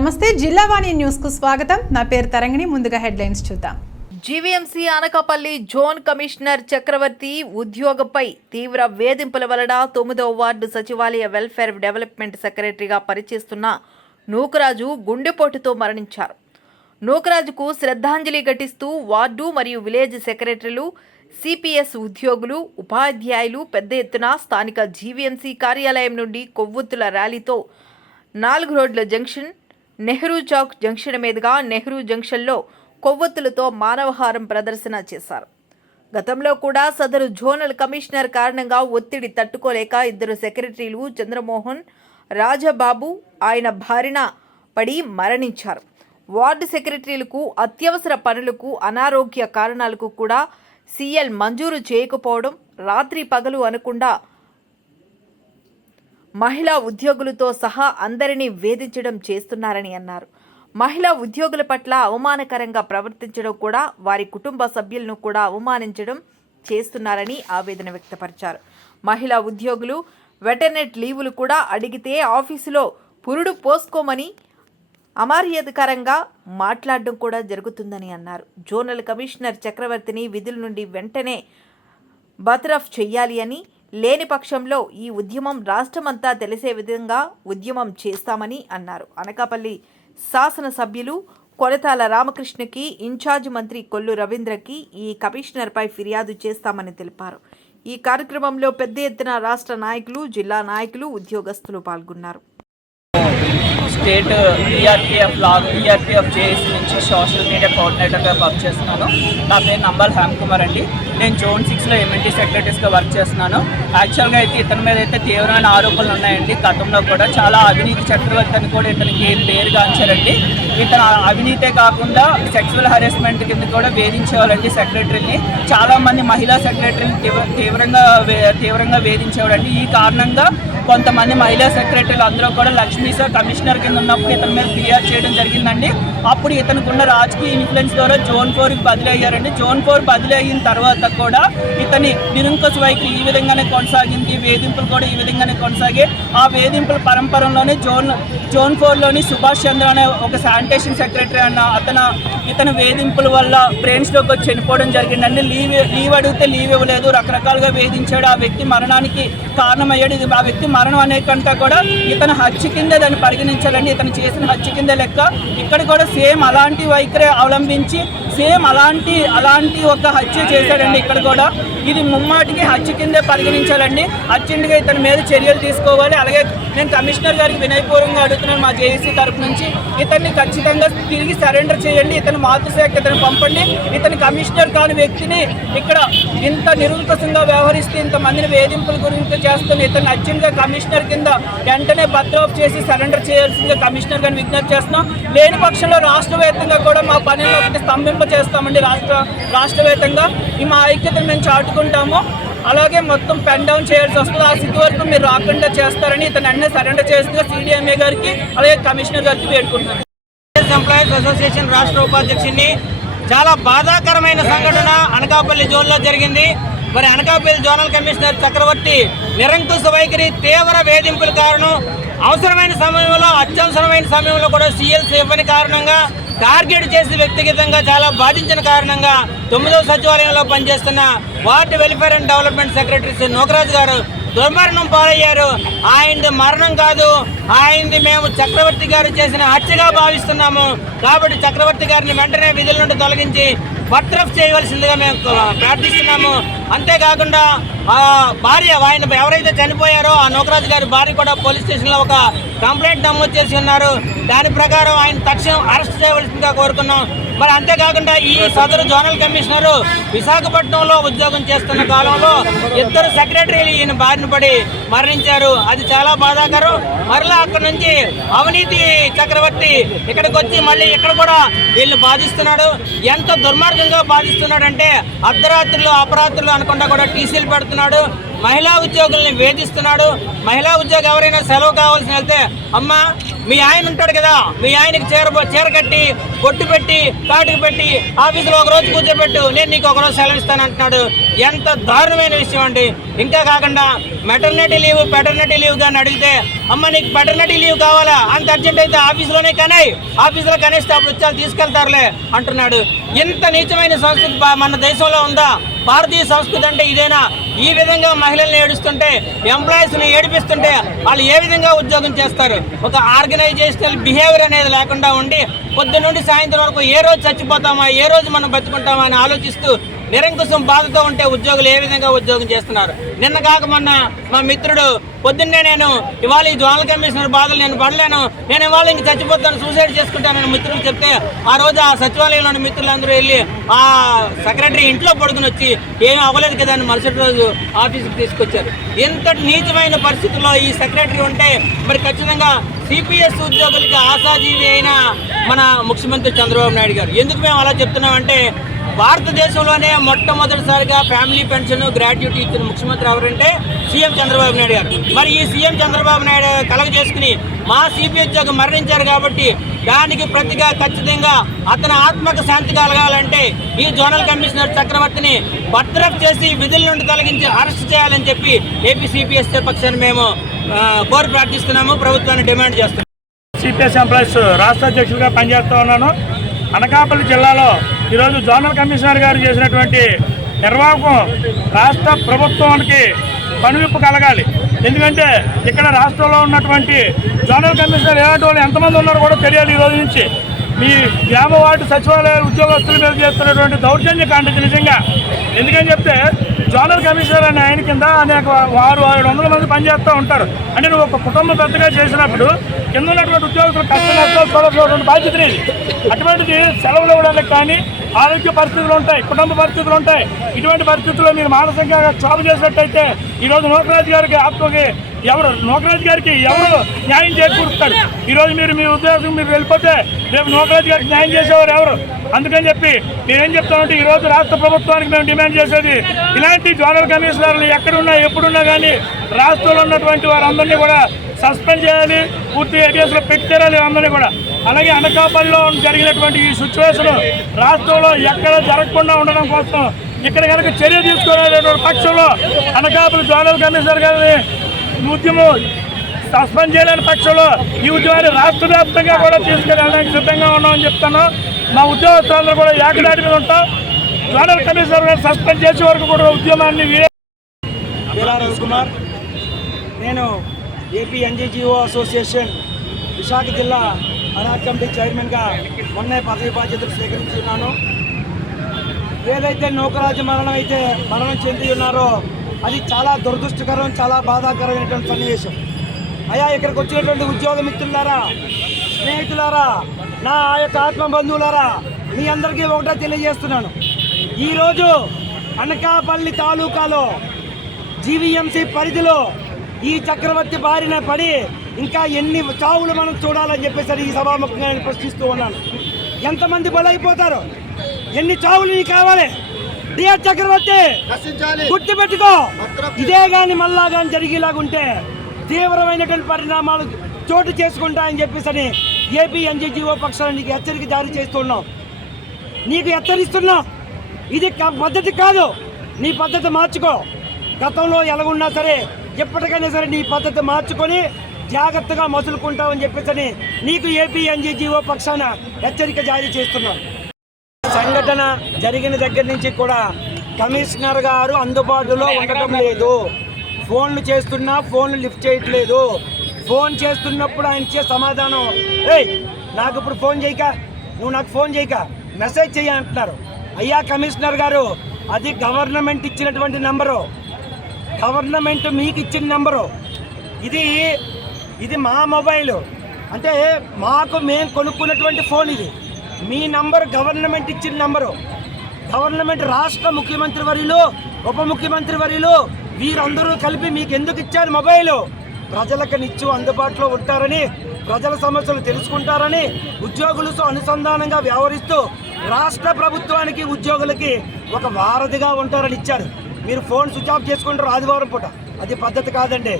నమస్తే జిల్లావాణి న్యూస్కు స్వాగతం. నా పేరు తరంగిణి ముందుగా హెడ్లైన్స్ చూద్దాం. GVMC Anakapalli zone commissioner Chakravarthi ఉద్యోగపై తీవ్ర వేధింపుల వలన తొమ్మిదవ వార్డు సచివాలయ వెల్ఫేర్ డెవలప్మెంట్ సెక్రటరీగా పనిచేస్తున్న నూకరాజు గుండెపోటుతో మరణించారు. నూకరాజుకు శ్రద్ధాంజలి ఘటిస్తూ వార్డు మరియు విలేజ్ సెక్రటరీలు సిపిఎస్ ఉద్యోగులు ఉపాధ్యాయులు పెద్ద ఎత్తున స్థానిక జీవీఎంసీ కార్యాలయం నుండి కొవ్వొత్తుల ర్యాలీతో నాలుగు రోడ్ల జంక్షన్ నెహ్రూ చౌక్ జంక్షన్ మీదుగా నెహ్రూ జంక్షన్లో కొవ్వొత్తులతో మానవహారం ప్రదర్శన చేశారు. గతంలో కూడా సదరు జోనల్ కమిషనర్ కారణంగా ఒత్తిడి తట్టుకోలేక ఇద్దరు సెక్రటరీలు చంద్రమోహన్ రాజబాబు ఆయన భారిన పడి మరణించారు. వార్డు సెక్రటరీలకు అత్యవసర పనులకు అనారోగ్య కారణాలకు కూడా సీఎల్ మంజూరు చేయకపోవడం రాత్రి పగలు అనకుండా మహిళా ఉద్యోగులతో సహా అందరినీ వేధించడం చేస్తున్నారని అన్నారు. మహిళా ఉద్యోగుల పట్ల అవమానకరంగా ప్రవర్తించడం కూడా వారి కుటుంబ సభ్యులను కూడా అవమానించడం చేస్తున్నారని ఆవేదన వ్యక్తపరిచారు. మహిళా ఉద్యోగులు వెటర్నెట్ లీవులు కూడా అడిగితే ఆఫీసులో పురుడు పోసుకోమని అమర్యాదకరంగా మాట్లాడడం కూడా జరుగుతుందని అన్నారు. జోనల్ కమిషనర్ చక్రవర్తిని విధుల నుండి వెంటనే బతరఫ్ చెయ్యాలి అని లేని పక్షంలో ఈ ఉద్యమం రాష్ట్రమంతా తెలిసే విధంగా ఉద్యమం చేస్తామని అన్నారు. అనకాపల్లి శాసనసభ్యులు కొలతాల రామకృష్ణకి ఇన్ఛార్జ్ మంత్రి కొల్లు రవీంద్రకి ఈ కమిషనర్పై ఫిర్యాదు చేస్తామని తెలిపారు. ఈ కార్యక్రమంలో పెద్ద ఎత్తున రాష్ట్ర నాయకులు జిల్లా నాయకులు ఉద్యోగస్తులు పాల్గొన్నారు. స్టేట్ ఈఆర్పిఎఫ్ లాగ్ ఈఆర్పిఎఫ్ జేఏసీ నుంచి సోషల్ మీడియా కోఆర్డినేటర్గా వర్క్ చేస్తున్నాను. నా పేరు నంబల్ హ్యామ్ కుమార్ అండి. నేను జోన్ సిక్స్లో ఎంఎన్టీ సెక్రటరీస్గా వర్క్ చేస్తున్నాను. యాక్చువల్గా అయితే ఇతని మీద అయితే తీవ్రమైన ఆరోపణలు ఉన్నాయండి. గతంలో కూడా చాలా అవినీతి చక్రవర్తి అని కూడా ఇతనికి పేరు గాంచారండి. ఇతను అవినీతే కాకుండా సెక్సువల్ హెరాస్మెంట్ కింద కూడా వేధించేవాళ్ళండి సెక్రటరీని చాలామంది మహిళా సెక్రటరీని తీవ్ర తీవ్రంగా తీవ్రంగా వేధించేవాడండి ఈ కారణంగా కొంతమంది మహిళా సెక్రటరీలు అందరూ కూడా లక్ష్మీ సార్ కమిషనర్ కింద ఉన్నప్పుడు ఇతని మీద ఫిర్యాదు చేయడం జరిగిందండి. అప్పుడు ఇతనుకున్న రాజకీయ ఇన్ఫ్లుయెన్స్ ద్వారా జోన్ ఫోర్కి బదిలీ అయ్యారండి జోన్ ఫోర్ బదిలీ అయిన తర్వాత కూడా ఇతని నిరంకుశ వైఖరి ఈ విధంగానే కొనసాగింది. వేధింపులు కూడా ఈ విధంగానే కొనసాగి ఆ వేధింపుల పరంపరలోనే జోన్ జోన్ ఫోర్లోని సుభాష్ చంద్ర అనే ఒక శానిటేషన్ సెక్రటరీ అన్న అతను ఇతను వేధింపుల వల్ల బ్రెయిన్ స్ట్రోక్ వచ్చి చనిపోవడం జరిగిందండి లీవ్ లీవ్ అడిగితే లీవ్ ఇవ్వలేదు. రకరకాలుగా వేధించాడు. ఆ వ్యక్తి మరణానికి కారణమయ్యాడు. ఇది ఆ వ్యక్తి మరణం అనే కంటే కూడా ఇతను హత్య కింద దాన్ని పరిగణించాలండి. ఇతను చేసిన హత్య కింద లెక్క. ఇక్కడ కూడా సేమ్ అలాంటి వైఖరి అవలంబించి సేమ్ అలాంటి అలాంటి ఒక హత్య చేశాడండి ఇక్కడ కూడా. ఇది ముమ్మాటికి హత్య కిందే పరిగణించాలండి. అర్జెంటుగా ఇతని మీద చర్యలు తీసుకోవాలి. అలాగే నేను కమిషనర్ గారికి వినయపూర్వంగా అడుగుతున్నాను మా జేఏసీ తరపు నుంచి. ఇతన్ని ఖచ్చితంగా తిరిగి సరెండర్ చేయండి. ఇతను మాతృశాఖ ఇతను పంపండి. ఇతని కమిషనర్ కాని వ్యక్తిని ఇక్కడ ఇంత నిరంకుశంగా వ్యవహరిస్తే ఇంతమందిని వేధింపుల గురించి చేస్తున్న ఇతను అర్జెంట్గా కమిషనర్ కింద వెంటనే భద్రాఫ్ చేసి సరెండర్ చేయాల్సిందిగా కమిషనర్ గారిని విజ్ఞప్తి చేస్తున్నాం. లేని పక్షంలో రాష్ట్ర కూడా మా పనిలో ఒకటి స్తంభింప చేస్తామండి రాష్ట్ర రాష్ట్ర వ్యాప్తంగా ఈ మా ఐక్యతను మేము చాటుకుంటాము. అలాగే మొత్తం పెన్ డౌన్ చేయాల్సి వస్తుంది. ఆ స్థితి వరకు మీరు రాకుండా చేస్తారని ఇతను అన్నీ సరెండర్ చేస్తున్న సిడిఎంఏ గారికి అలాగే కమిషనర్ గారికి వేడుకుంటున్నాను. ఎంప్లాయీస్ అసోసియేషన్ రాష్ట్ర ఉపాధ్యక్షుడిని చాలా బాధాకరమైన సంఘటన అనకాపల్లి జోన్లో జరిగింది. మరి అనకాపల్లి జోనల్ కమిషనర్ చక్రవర్తి నిరంకుశ వైఖరి తీవ్ర వేధింపుల కారణం అవసరమైన సమయంలో అత్యవసరమైన సమయంలో కూడా సీఎల్స్ ఇవ్వని కారణంగా టార్గెట్ చేసి వ్యక్తిగతంగా చాలా బాధించిన కారణంగా తొమ్మిదవ సచివాలయంలో పనిచేస్తున్న ward welfare and development secretary Shri Nokaraju గారు దుర్మరణం పాలయ్యారు. ఆయనది మరణం కాదు ఆయనది మేము చక్రవర్తి గారు చేసిన హత్యగా భావిస్తున్నాము. కాబట్టి చక్రవర్తి గారిని వెంటనే విధుల నుండి తొలగించి బర్త్రఫ్ చేయవలసిందిగా మేము ప్రార్థిస్తున్నాము. అంతేకాకుండా ఆ భార్య ఆయన ఎవరైతే చనిపోయారో ఆ నోకరాజు గారి భార్య కూడా పోలీస్ స్టేషన్లో ఒక కంప్లైంట్ నమోదు చేసి ఉన్నారు. దాని ప్రకారం ఆయన తక్షణం అరెస్ట్ చేయవలసిందిగా కోరుకున్నాం. మరి అంతేకాకుండా ఈ సదరు జోనల్ కమిషనర్ విశాఖపట్నంలో ఉద్యోగం చేస్తున్న కాలంలో ఇద్దరు సెక్రటరీలు ఈయన బారిన పడి మరణించారు. అది చాలా బాధాకరం. మరలా అక్కడ నుంచి అవినీతి చక్రవర్తి ఇక్కడికి వచ్చి మళ్ళీ ఇక్కడ కూడా వీళ్ళు బాధిస్తున్నాడు. ఎంత దుర్మార్గంగా బాధిస్తున్నాడంటే అర్ధరాత్రులు అపరాత్రులు అనకుండా కూడా టీసీలు పెడుతున్నాడు. మహిళా ఉద్యోగుల్ని వేధిస్తున్నాడు. మహిళా ఉద్యోగి ఎవరైనా సెలవు కావాల్సి వెళ్తే అమ్మా మీ ఆయన ఉంటాడు కదా మీ ఆయనకి చీర చీర కట్టి బొట్టు పెట్టి కాటుకు పెట్టి ఆఫీసులో ఒక రోజు కూర్చోబెట్టు నేను నీకు ఒక రోజు సెలవు ఇస్తాను అంటున్నాడు. ఎంత దారుణమైన విషయం అండి. ఇంకా కాకుండా మెటర్నిటీ లీవ్ పెటర్నిటీ లీవ్ కానీ అడిగితే అమ్మ నీకు పెటర్నిటీ లీవ్ కావాలా? అంత అర్జెంట్ అయితే ఆఫీసులోనే కనాయి. ఆఫీసులో కనేస్తే అప్పుడు వచ్చి తీసుకెళ్తారులే అంటున్నాడు. ఇంత నీచమైన సంస్కృతి మన దేశంలో ఉందా? భారతీయ సంస్కృతి అంటే ఇదేనా? ఈ విధంగా మహిళల్ని ఏడుస్తుంటే ఎంప్లాయీస్ని ఏడిపిస్తుంటే వాళ్ళు ఏ విధంగా ఉద్యోగం చేస్తారు? ఒక ఆర్గనైజేషనల్ బిహేవియర్ అనేది లేకుండా ఉండి పొద్దు నుండి సాయంత్రం వరకు ఏ రోజు చచ్చిపోతామా ఏ రోజు మనం బతుకుంటామా అని ఆలోచిస్తూ నిరంకుశం బాధతో ఉంటే ఉద్యోగులు ఏ విధంగా ఉద్యోగం చేస్తున్నారు? నిన్న కాక మొన్న మా మిత్రుడు పొద్దున్నే నేను ఇవాళ ఈ జోనల్ కమిషనర్ బాధలు నేను పడలేను. నేను ఇవాళ ఇంక చచ్చిపోతాను సూసైడ్ చేసుకుంటానని మిత్రుడు చెప్తే ఆ రోజు ఆ సచివాలయంలోని మిత్రులందరూ వెళ్ళి ఆ సెక్రటరీ ఇంట్లో పడుకుని వచ్చి ఏం అవ్వలేదు కదా అని మరుసటి రోజు ఆఫీస్కి తీసుకొచ్చారు. ఇంతటి నీచమైన పరిస్థితుల్లో ఈ సెక్రటరీ ఉంటే మరి ఖచ్చితంగా సిపిఎస్ ఉద్యోగులకి ఆశాజీవి అయిన మన ముఖ్యమంత్రి చంద్రబాబు నాయుడు గారు. ఎందుకు మేము అలా చెప్తున్నామంటే భారతదేశంలోనే మొట్టమొదటిసారిగా ఫ్యామిలీ పెన్షన్ గ్రాడ్యుటీ ఇచ్చిన ముఖ్యమంత్రి ఎవరంటే సీఎం చంద్రబాబు నాయుడు గారు. మరి ఈ సీఎం చంద్రబాబు నాయుడు కలగ చేసుకుని మా సిపి ఉద్యోగం మరణించారు కాబట్టి దానికి ప్రతిగా ఖచ్చితంగా అతని ఆత్మకు శాంతి కలగాలంటే ఈ జోనల్ కమిషనర్ చక్రవర్తిని బర్తరఫ్ చేసి విధుల నుండి తొలగించి అరెస్ట్ చేయాలని చెప్పి ఏపీ సిపిఎస్ పక్షాన్ని మేము కోరి ప్రార్థిస్తున్నాము. ప్రభుత్వాన్ని డిమాండ్ చేస్తున్నాము. సిపిఎస్ ఎంప్లాయీస్ రాష్ట్ర అధ్యక్షుడిగా పనిచేస్తూ ఉన్నాను. అనకాపల్లి జిల్లాలో ఈరోజు జోనల్ కమిషనర్ గారు చేసినటువంటి నిర్వాహకం రాష్ట్ర ప్రభుత్వానికి పనివిప్పు కలగాలి. ఎందుకంటే ఇక్కడ రాష్ట్రంలో ఉన్నటువంటి జోనల్ కమిషనర్ ఎలాంటి వాళ్ళు ఎంతమంది ఉన్నారో కూడా తెలియాలి ఈ నుంచి. మీ గ్రామ వార్డు సచివాలయ ఉద్యోగస్తుల మీద చేస్తున్నటువంటి దౌర్జన్య కాండకి నిజంగా. ఎందుకని చెప్తే జోనల్ కమిషనర్ అనే ఆయన కింద అనేక ఆరు ఏడు వందల మంది పనిచేస్తూ ఉంటారు. అంటే నువ్వు ఒక కుటుంబ పెద్దగా చేసినప్పుడు కింద ఉన్నటువంటి ఉద్యోగస్తులు కష్ట నష్టాలు బాధ్యత అటువంటిది సెలవులు ఇవ్వడానికి కానీ ఆరోగ్య పరిస్థితులు ఉంటాయి కుటుంబ పరిస్థితులు ఉంటాయి. ఇటువంటి పరిస్థితుల్లో మీరు మానసికంగా క్షోభ చేసినట్టయితే ఈరోజు నోకరాజు గారికి ఆత్మకి ఎవరు నోకరాజు గారికి ఎవరు న్యాయం చేకూరుస్తారు? ఈరోజు మీరు మీ ఉద్యోగం మీరు వెళ్ళిపోతే రేపు నోకరాజు గారికి న్యాయం చేసేవారు ఎవరు? అందుకని చెప్పి నేనేం చెప్తానంటే ఈరోజు రాష్ట్ర ప్రభుత్వానికి మేము డిమాండ్ చేసేది ఇలాంటి జోనల్ కమిషనర్లు ఎక్కడున్నా ఎప్పుడున్నా కానీ రాష్ట్రంలో ఉన్నటువంటి వారందరినీ కూడా సస్పెండ్ చేయాలి పూర్తి ఏరియాస్లో పెట్టారాలి అందరినీ కూడా. అలాగే అనకాపల్లిలో జరిగినటువంటి ఈ సిచ్యువేషన్ రాష్ట్రంలో ఎక్కడ జరగకుండా ఉండడం కోసం ఇక్కడ కనుక చర్య తీసుకునేటువంటి పక్షంలో అనకాపల్లి జోనల్ కమిషనర్ గారిని ఉద్యమం సస్పెండ్ చేయలేని పక్షంలో ఈ ఉద్యమాన్ని రాష్ట్ర వ్యాప్తంగా కూడా తీసుకెళ్ళడానికి సిద్ధంగా ఉన్నామని చెప్తాను మా ఉద్యోగస్తులందరూ కూడా ఏకదాటి మీద ఉంటాం. జోనల్ కమిషనర్ గారు సస్పెండ్ చేసే వరకు కూడా ఉద్యమాన్ని వీరే నేను ఏపీ ఎన్జీజీఓ అసోసియేషన్ విశాఖ జిల్లా అనాథ్ కమిటీ చైర్మన్గా మొన్నే పదవి బాధ్యతలు స్వీకరించున్నాను. ఏదైతే నౌకరాజు మరణం అయితే మరణం చెంది ఉన్నారో అది చాలా దురదృష్టకరం చాలా బాధాకరమైనటువంటి సన్నివేశం. అయ్యా ఇక్కడికి వచ్చినటువంటి ఉద్యోగ మిత్రులారా స్నేహితులారా నా ఆ యొక్క ఆత్మ బంధువులారా మీ అందరికీ ఒకటే తెలియజేస్తున్నాను. ఈరోజు అనకాపల్లి తాలూకాలో జీవీఎంసీ పరిధిలో ఈ చక్రవర్తి బారిన పడి ఇంకా ఎన్ని చావులు మనం చూడాలని చెప్పేసి ఈ సభాముఖంగా నేను ప్రశ్నిస్తూ ఉన్నాను. ఎంతమంది బలైపోతారు? ఎన్ని చావులు నీకు కావాలి? డిఆర్ చక్రవర్తి గుర్తు పెట్టుకో ఇదే గాని మళ్ళా గాని జరిగేలాగుంటే తీవ్రమైనటువంటి పరిణామాలు చోటు చేసుకుంటాయని చెప్పేసి ఏపీ ఎన్జీజీఓ పక్షాన్ని నీకు హెచ్చరిక జారీ చేస్తున్నాం. నీకు హెచ్చరిస్తున్నాం. ఇది పద్ధతి కాదు. నీ పద్ధతి మార్చుకో. గతంలో ఎలాగున్నా సరే ఎప్పటికైనా సరే నీ పద్ధతి మార్చుకొని జాగ్రత్తగా మసులుకుంటామని చెప్పేసి నీకు ఏపీ ఎన్జీజీఓ పక్షాన హెచ్చరిక జారీ చేస్తున్నాం. సంఘటన జరిగిన దగ్గర నుంచి కూడా కమిషనర్ గారు అందుబాటులో ఉండటం లేదు. ఫోన్లు చేస్తున్నా ఫోన్లు లిఫ్ట్ చేయట్లేదు. ఫోన్ చేస్తున్నప్పుడు ఆయన ఇచ్చే సమాధానం ఏయ్ నాకు ఇప్పుడు ఫోన్ చేయక నువ్వు నాకు ఫోన్ చేయక మెసేజ్ చెయ్యి అంటున్నారు. అయ్యా కమిషనర్ గారు అది గవర్నమెంట్ ఇచ్చినటువంటి నెంబరు. గవర్నమెంట్ మీకు ఇచ్చిన నెంబరు. ఇది ఇది మా మొబైల్. అంటే మాకు మేము కొనుక్కున్నటువంటి ఫోన్ ఇది. మీ నంబర్ గవర్నమెంట్ ఇచ్చిన నంబరు. గవర్నమెంట్ రాష్ట్ర ముఖ్యమంత్రి వర్యులు ఉప ముఖ్యమంత్రి వర్యులు వీరందరూ కలిపి మీకు ఎందుకు ఇచ్చారు మొబైల్? ప్రజలకు నిత్యం అందుబాటులో ఉంటారని ప్రజల సమస్యలు తెలుసుకుంటారని ఉద్యోగులతో అనుసంధానంగా వ్యవహరిస్తూ రాష్ట్ర ప్రభుత్వానికి ఉద్యోగులకి ఒక వారధిగా ఉంటారని ఇచ్చారు. మీరు ఫోన్ స్విచ్ ఆఫ్ చేసుకుంటారు ఆదివారం పూట. అది పద్ధతి కాదండి.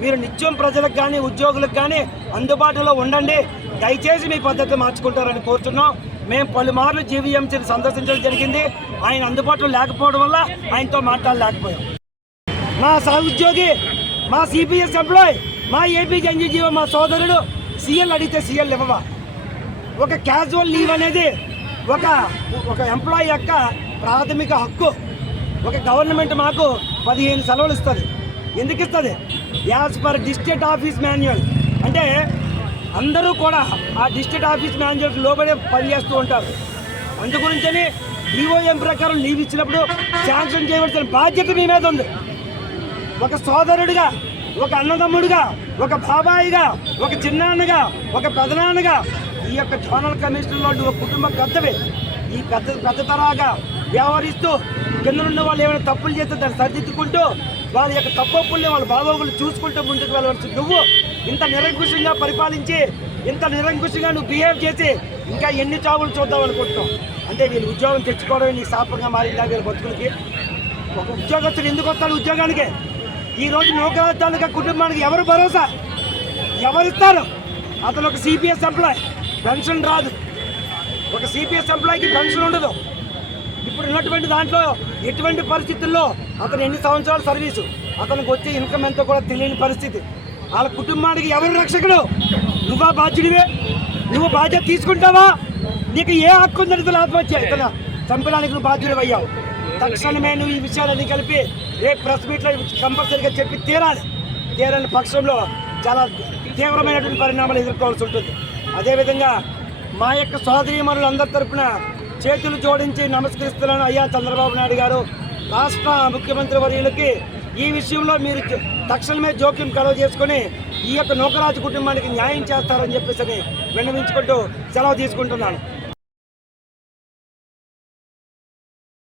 మీరు నిత్యం ప్రజలకు కానీ ఉద్యోగులకు కానీ అందుబాటులో ఉండండి. దయచేసి మీ పద్ధతి మార్చుకుంటారని కోరుతున్నాం మేము పలుమార్లు జీవీఎంసీని సందర్శించడం జరిగింది. ఆయన అందుబాటులో లేకపోవడం వల్ల ఆయనతో మాట్లాడలేకపోయాం. మా సహోద్యోగి మా సిపిఎస్ ఎంప్లాయ్ మా ఏపీ జంజీజీవ మా సోదరుడు సీఎల్ అడిగితే సీఎల్ ఇవ్వవా? ఒక క్యాజువల్ లీవ్ అనేది ఒక ఒక ఎంప్లాయీ యొక్క ప్రాథమిక హక్కు. ఒక గవర్నమెంట్ మాకు పదిహేను సెలవులు ఇస్తుంది. ఎందుకు ఇస్తుంది? As per district office manual అంటే అందరూ కూడా ఆ డిస్ట్రిక్ట్ ఆఫీస్ మాన్యువల్కి లోబడే పనిచేస్తూ ఉంటారు. అందుగురించని డిఓఎం ప్రకారం లీవ్ ఇచ్చినప్పుడు శాంక్షన్ చేయవలసిన బాధ్యత మీ మీద ఉంది. ఒక సోదరుడిగా ఒక అన్నదమ్ముడిగా ఒక బాబాయిగా ఒక చిన్నాన్నగా ఒక పెదనాన్నగా ఈ యొక్క జోనల్ కమిషనర్ లాంటి ఒక కుటుంబ పెద్దవి ఈ పెద్ద పెద్ద తరాగా వ్యవహరిస్తూ కింద ఉన్న వాళ్ళు ఏమైనా తప్పులు చేస్తే దాన్ని సరిదిద్దుకుంటూ వాళ్ళ యొక్క తప్పప్పుల్ని వాళ్ళ బాగోగులు చూసుకుంటూ ముందుకు వెళ్ళవచ్చు నువ్వు ఇంత నిరంకుశంగా పరిపాలించి ఇంత నిరంకుశంగా నువ్వు బిహేవ్ చేసి ఇంకా ఎన్ని జాబులు చూద్దాం అనుకుంటున్నావు? అంటే వీళ్ళు ఉద్యోగం తెచ్చుకోవడమే నీకు శాపంగా మారిందా వీళ్ళ బతుకులకి. ఒక ఉద్యోగస్తుడు ఎందుకు వస్తాడు ఉద్యోగానికి? ఈ రోజు కుటుంబానికి ఎవరు భరోసా? ఎవరిస్తారు? అతను ఒక సిపిఎస్ ఎంప్లాయ్ పెన్షన్ రాదు. ఒక సిపిఎస్ ఎంప్లాయ్కి పెన్షన్ ఉండదు. ఉన్నటువంటి దాంట్లో ఎటువంటి పరిస్థితుల్లో అతను ఎన్ని సంవత్సరాల సర్వీసు? అతనికి వచ్చే ఇన్కమ్ ఎంతో కూడా తెలియని పరిస్థితి. వాళ్ళ కుటుంబానికి ఎవరు రక్షకుడు? నువ్వా బాధ్యుడివే? నువ్వు బాధ్యత తీసుకుంటావా? నీకు ఏ హక్కు ఉందని ఇతను ఆత్మహత్య ఇతను చంపడానికి నువ్వు బాధ్యుడు అయ్యావు. తక్షణమే నువ్వు ఈ విషయాలన్నీ కలిపి రేపు ప్రెస్ మీట్లో కంపల్సరీగా చెప్పి తీరాలి. తీరని పక్షంలో చాలా తీవ్రమైనటువంటి పరిణామాలు ఎదుర్కోవాల్సి ఉంటుంది. అదేవిధంగా మా యొక్క సోదరీమణులు అందరి తరఫున చేతులు జోడించి నమస్కరిస్తున్నాను. అయ్యా చంద్రబాబు నాయుడు గారు రాష్ట్ర ముఖ్యమంత్రి వర్యులకి ఈ విషయంలో మీరు తక్షణమే జోక్యం కలవ చేసుకొని ఈ యొక్క నూకరాజు కుటుంబానికి న్యాయం చేస్తారని చెప్పేసి విన్నవించుకుంటూ సెలవు తీసుకుంటున్నాను.